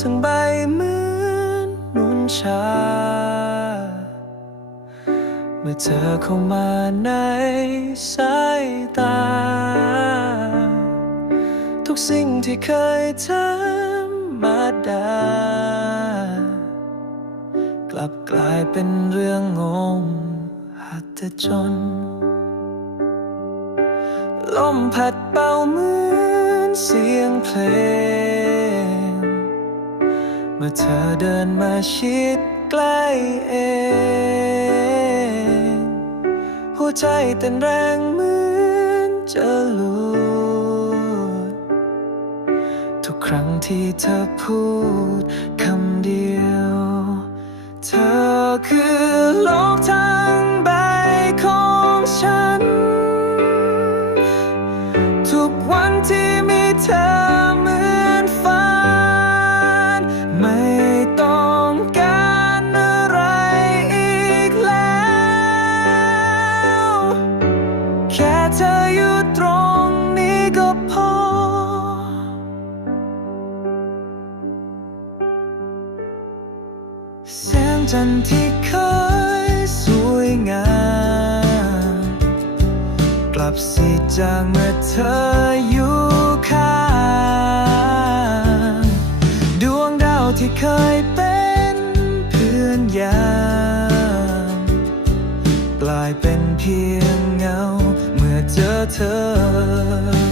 ทั้งใบเหมือนนุ่นชา เมื่อเธอเข้ามาในสายตา ทุกสิ่งที่เคยธรรมาดากลับกลายเป็นเรื่องงงหัตจน ลมพัดเป่าเหมือนเสียงเพลง มื่อเธอเดินมาชิดใกล้เอง หัวใจเต้นแรงเหมือนจะหลุดทุกครั้งที่เธอพูดคำเดียว เธอคือโลกทั้งใบของฉัน ทุกวันที่มีเธอ จากเมื่อเธออยู่ข้างดวงดาวที่เคยเป็นเพื่อนยามกลายเป็นเพียงเงา เมื่อเจอเธอ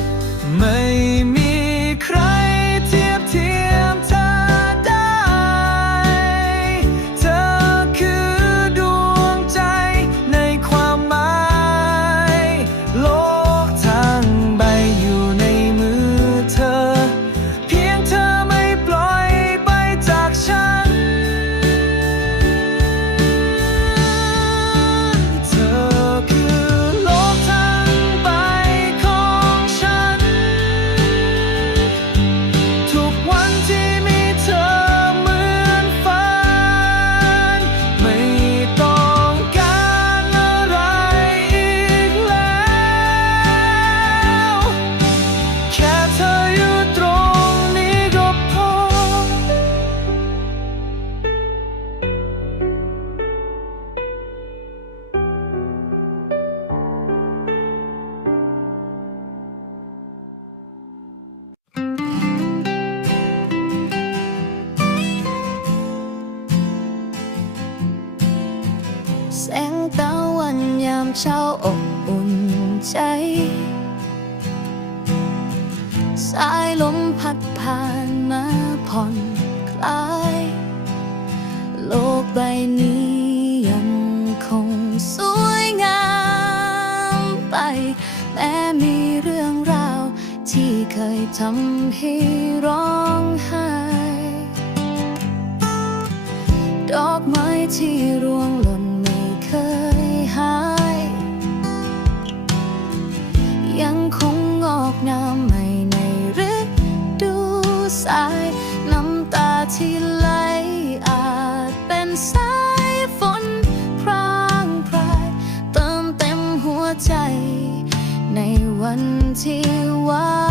ทำให้ร้องไห้ ดอกไม้ที่ร่วงหล่นไม่เคยหาย ยังคงงอกงามใหม่ในฤดูสาย น้ำตาที่ไหลอาจเป็นสายฝนพรางพราย เติมเต็มหัวใจ ในวันที่ว่างเปล่า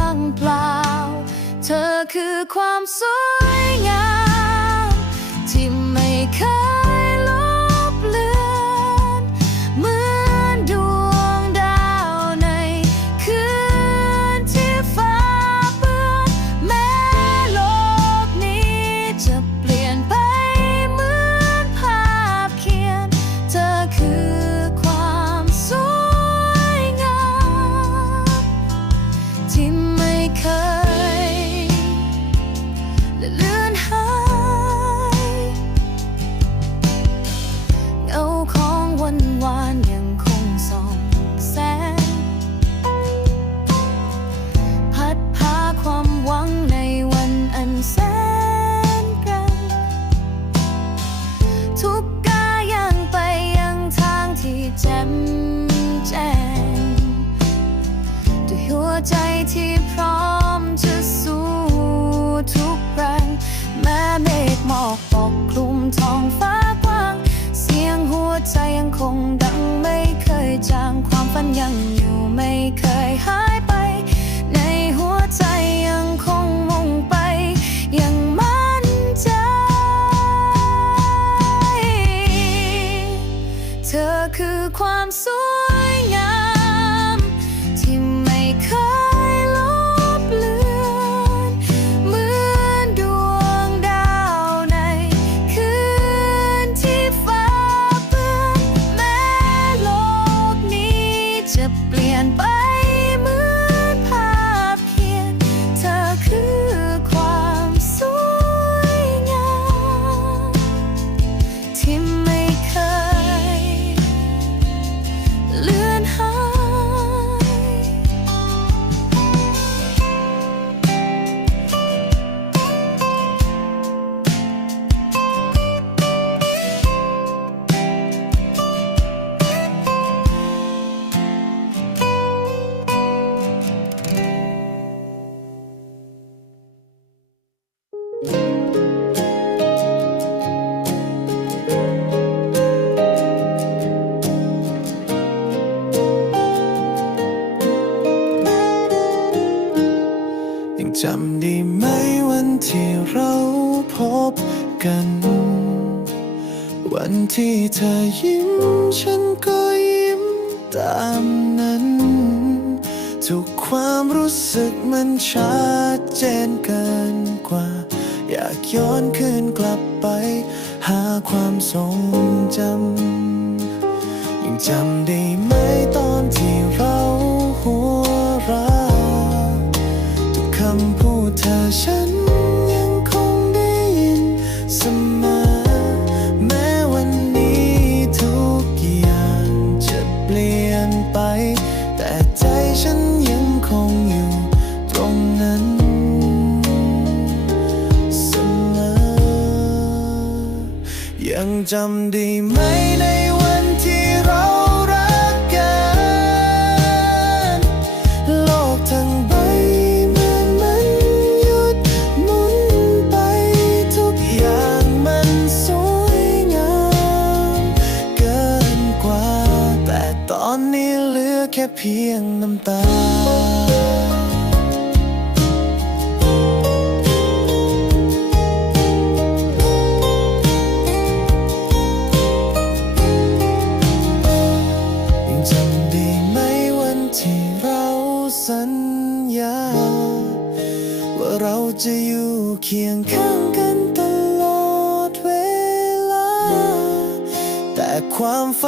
เธอคือความสวยงามันชัดเจนเกิน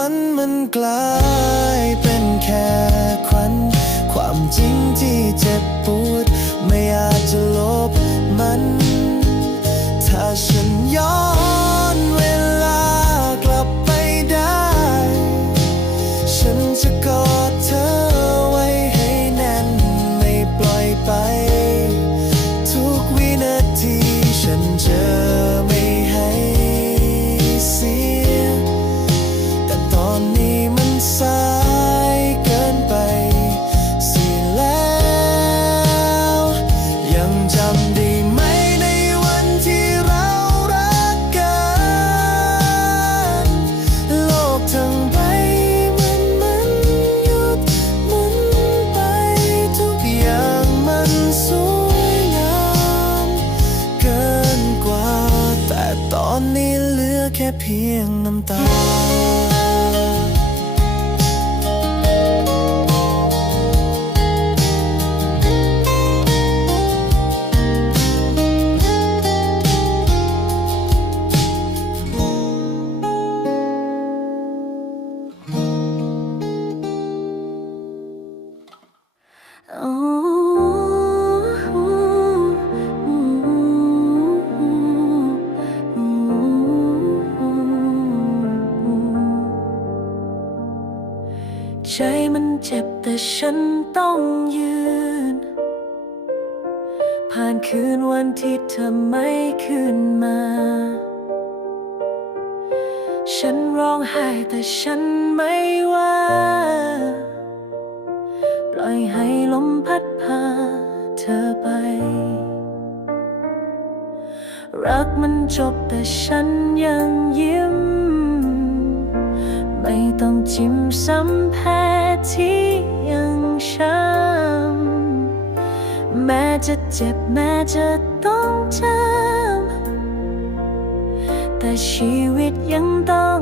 ันมันกลายเป็นแค่ควัน ความจริงที่เจ็บปวด ใจมันเจ็บแต่ฉันต้องยืน ผ่านคืนวันที่เธอไม่คืนมา ฉันร้องไห้แต่ฉันไม่ว่า ปล่อยให้ลมพัดพาเธอไป รักมันจบแต่ฉันยังยิ้มไม่ต้องจิ้มซ้ำแพ้ ที่ยังช้ำแม้จะเจ็บแม้จะต้องจำแต่ชีวิตยังต้อง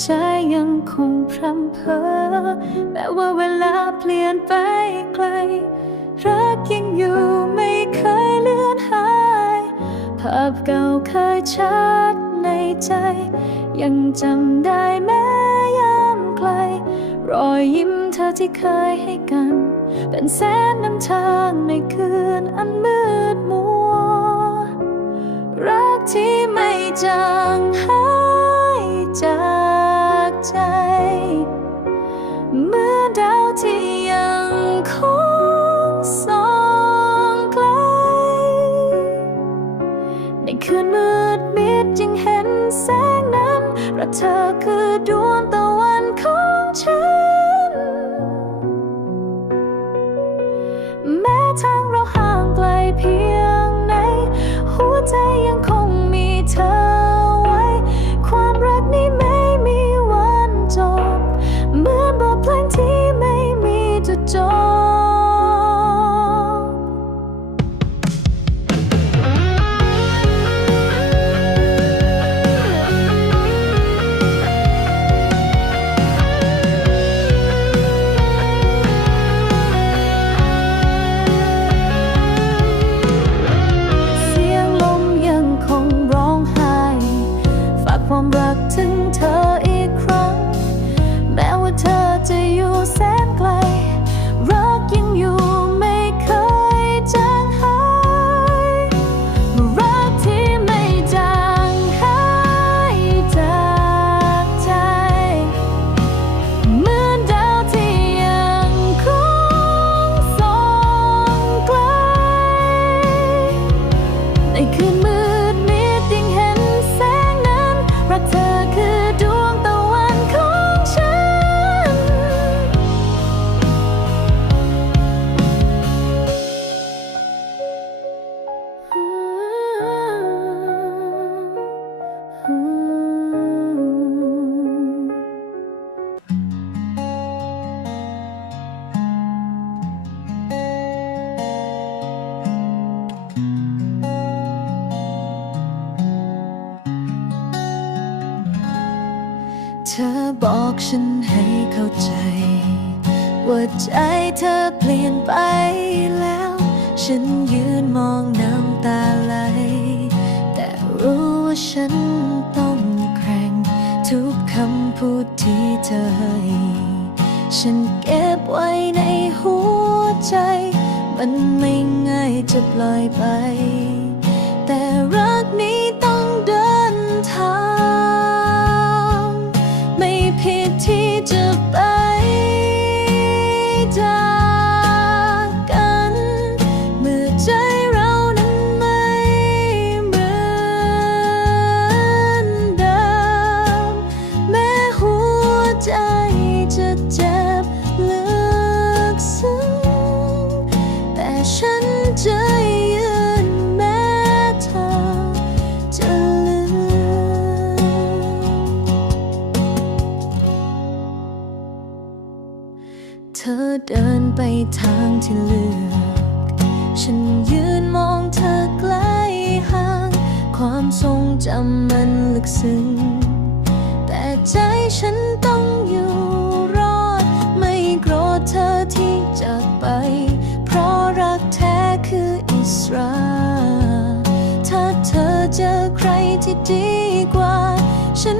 ใจยังคงพร่ำเพ้อแม้ว่าเวลาเปลี่ยนไปไกล รักยังอยู่ไม่เคยเลือนหาย ภาพเก่าเคยชัดในใจ ยังจำได้แม้ยามไกล รอยยิ้มเธอที่เคยให้กัน เป็นแสนน้ำทางในคืนอันมืดมัว รักที่ไม่จาง 혼자. ฉันให้เข้าใจ ว่าใจเธอเปลี่ยนไปแล้ว ฉันยืนมองน้ำตาไหล แต่รู้ว่าฉันต้องแข่งทุกคำพูดที่เธอให้ฉันเก็บไว้ในหัวใจ มันไม่ง่ายจะปล่อยไป แต่ สราถ้าเธอเจอใครที่ดีกว่า ฉัน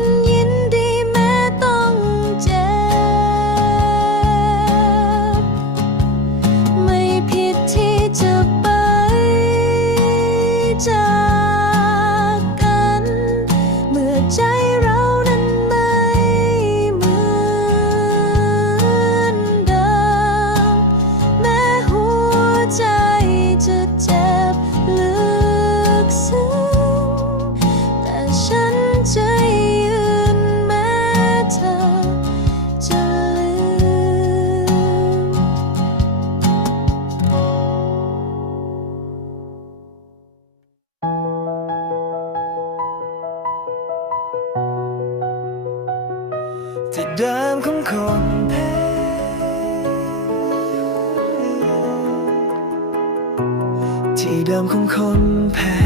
ที่เดิมของคนแพ้ที่เดิมของคนแพ้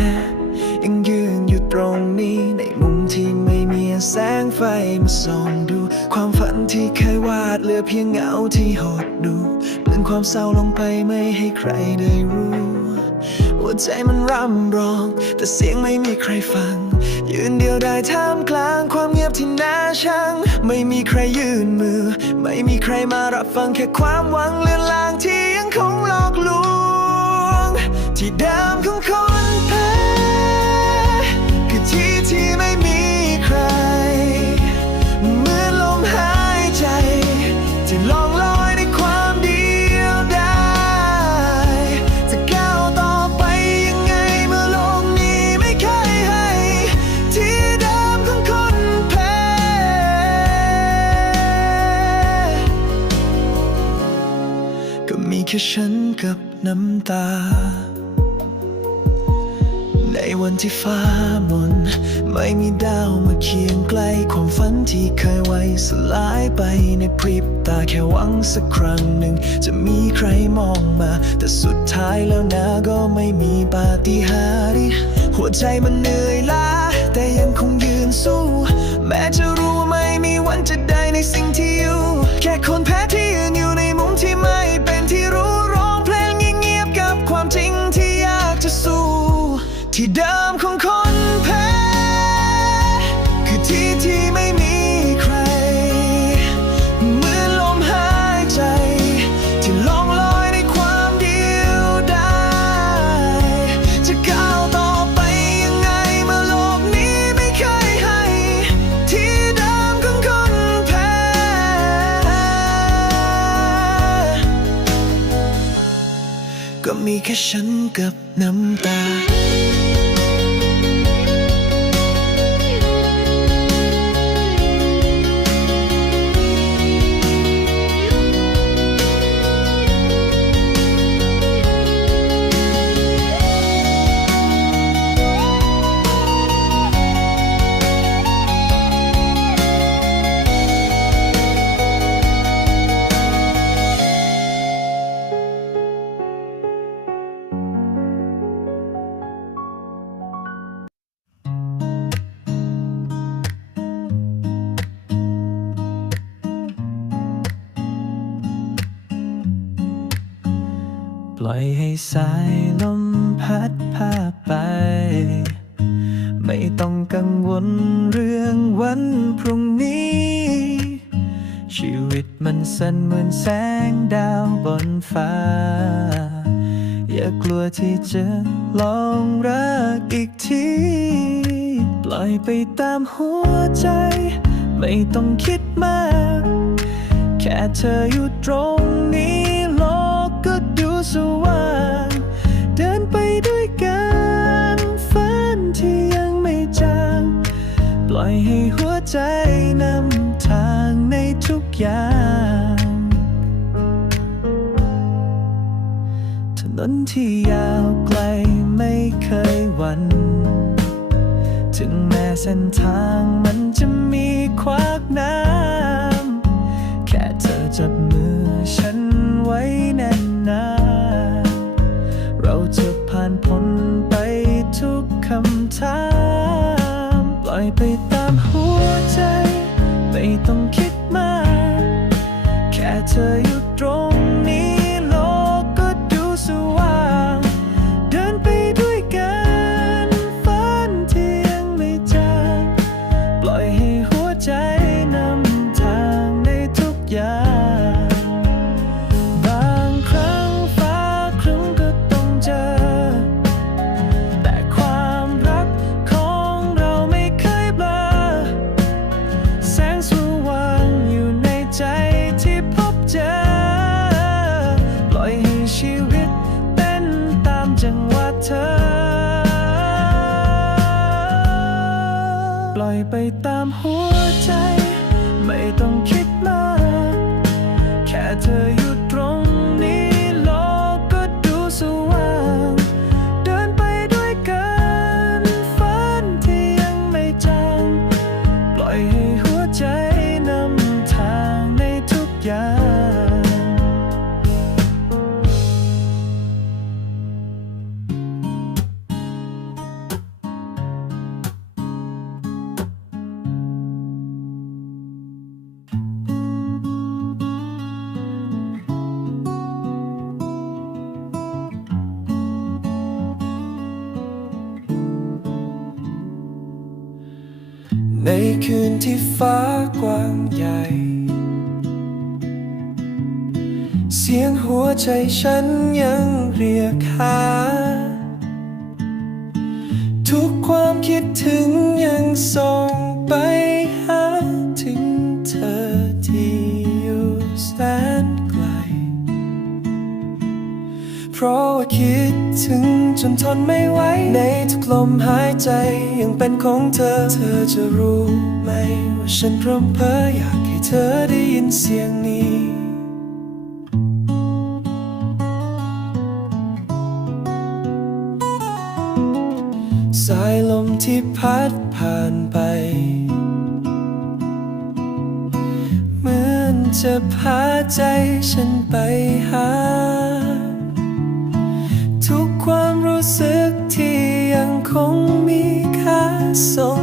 ยังยืนอยู่ตรงนี้ในมุมที่ไม่มีแสงไฟมาส่องดู ความฝันที่เคยวาดเหลือเพียงเงาที่หดดูเปลือนความเศร้าลงไปไม่ให้ใครได้รู้ หัวใจมันร่ำร้อง แต่เสียงไม่มีใครฟัง ยืนเดียวได้ท่ามกลางความเงียบที่น่าชัง ไม่มีใครยื่นมือ ไม่มีใครมารับฟังแค่ความหวังเลือนลางที่ยังคงหลอกลวง ที่เดิมของคน ค่ฉันกับน้ำตา ในวันที่ฟ้ามน ไม่มีดาวมาเคียงใกล้ความฝันที่เคยไว้สลายไปในพริบตาแค่หวังสักครั้งหนึ่ง จะมีใครมองมา แต่สุดท้ายแล้วนะก็ไม่มีปาฏิหาริย์หัวใจมันเหนื่อยล้า แต่ยังคงยืนสู้ แม้จะรู้ไม่มีวันจะได้ในสิ่งที่อยู่ แค่คนแพ้ มีแค่ฉันกับน้ำตา ล่อยให้สายลมพัดพาไป ไม่ต้องกังวลเรื่องวันพรุ่งนี้ ชีวิตมันสั้นเหมือนแสงดาวบนฟ้า อย่ากลัวที่จะลองรักอีกที ปล่อยไปตามหัวใจ ไม่ต้องคิดมาก แค่เธออยู่ตรง นนที่ยาวไกลไม่เคยหวันถึงแม้เส้นทางมันจะมีขวากน้ำ อย่างบางครั้งฟ้าครึ้มก็ต้องเจอ แต่ความรักของเราไม่เคยเบลอแสงสว่างอยู่ในใจที่พบเจอ ปล่อยให้ชีวิตเต้นตามจังหวะเธอ ปล่อยไปตามหัวใจ ในคืนที่ฟ้ากว้างใหญ่ เสียงหัวใจฉันยังเรียกหา ทุกความคิดถึงยังส่งไปหาถึงเธอที่อยู่แสนไกล เพราะว่าคิด ถึงจนทนไม่ไหวในทุกลมหายใจยังเป็นของเธอ เธอจะรู้ไหมว่าฉันพร่ำเพ้ออยากให้เธอได้ยินเสียงนี้สายลมที่พัดผ่านไป เหมือนจะพาใจฉันไปหา รู้สึกที่ยังคงมีค่าส่ง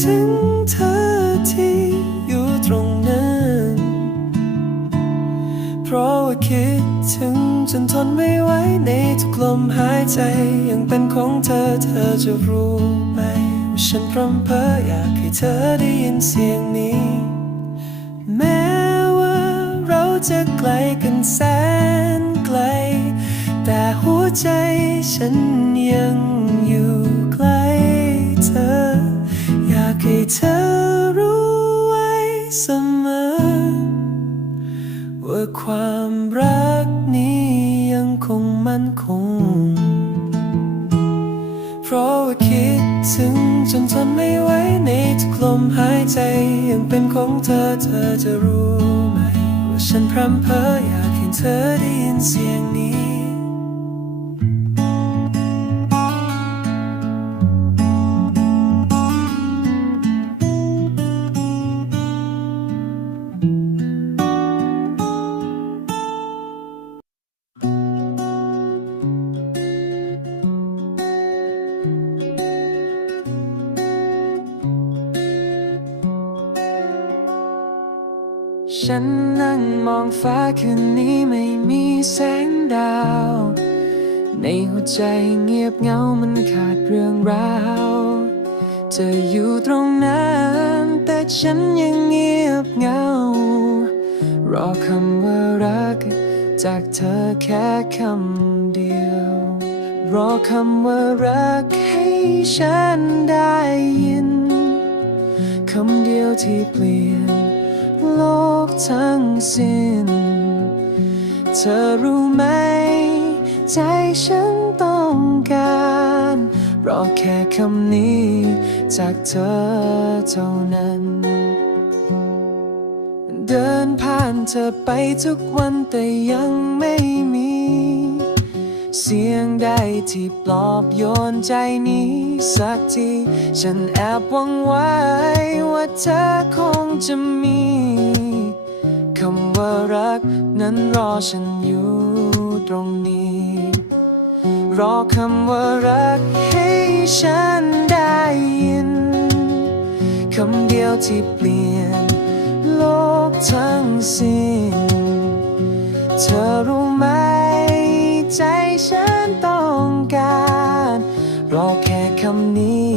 ถึงเธอที่อยู่ตรงนั้น เพราะว่าคิดถึงจนทนไม่ไหวในทุกลมหายใจยังเป็นของเธอเธอจะรู้ไหมว่าฉันพร่ำเพ้ออยากให้เธอได้ยินเสียงนี้ แม้ว่าเราจะไกลกันแสนไกล แต่หัวใจฉันยังอยู่ใกล้เธอ อยากให้เธอรู้ไว้เสมอ ว่าความรักนี้ยังคงมั่นคง เพราะว่าคิดถึงจนทนไม่ไหวในทุกลมหายใจยังเป็นของเธอเธอจะรู้ไหม ว่าฉันพร่ำเพ้ออยากให้เธอได้ยินเสียงนี้ ฉันนั่งมองฟ้าคืนนี้ไม่มีแสงดาว ในหัวใจเงียบเหงามันขาดเรื่องราวเธออยู่ตรงนั้นแต่ฉันยังเงียบเหงา รอคำว่ารัก จากเธอแค่คำเดียว รอคำว่ารักให้ฉันได้ยินคำเดียวที่เปลี่ยน กทั้งสิ้น เธอรู้ไหม ใจฉันต้องการรอแค่คำนี้ จากเธอเท่านั้น เดินผ่านเธอไปทุกวันแต่ยังไม่มี เสียงใดที่ปลอบโยนใจนี้ สักที ฉันแอบหวังไว้ว่าเธอคงจะมี รักนั้นรอฉันอยู่ตรงนี้ รอคำว่ารักให้ฉันได้ยินคำเดียวที่เปลี่ยน โลกทั้งสิ้น เธอรู้ไหม ใจฉันต้องการ รอแค่คำนี้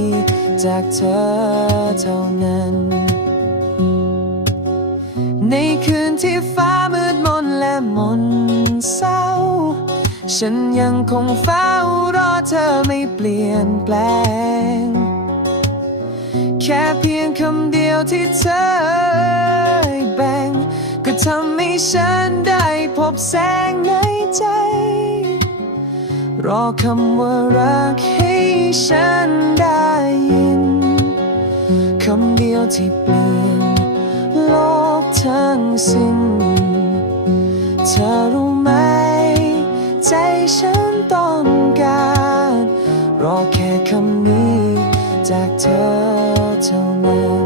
จากเธอเท่านั้น ในคืนที่ฟ้ามืดมนและมนเศร้า ฉันยังคงเฝ้ารอเธอไม่เปลี่ยนแปลง แค่เพียงคำเดียวที่เธอแบ่ง ก็ทำให้ฉันได้พบแสงในใจ รอคำว่ารักให้ฉันได้ยิน คำเดียวที่เปลี่ยนโลก ทั้งสิ้น เธอรู้ไหม ใจฉันต้องการ รอแค่คำนี้จากเธอเท่านั้น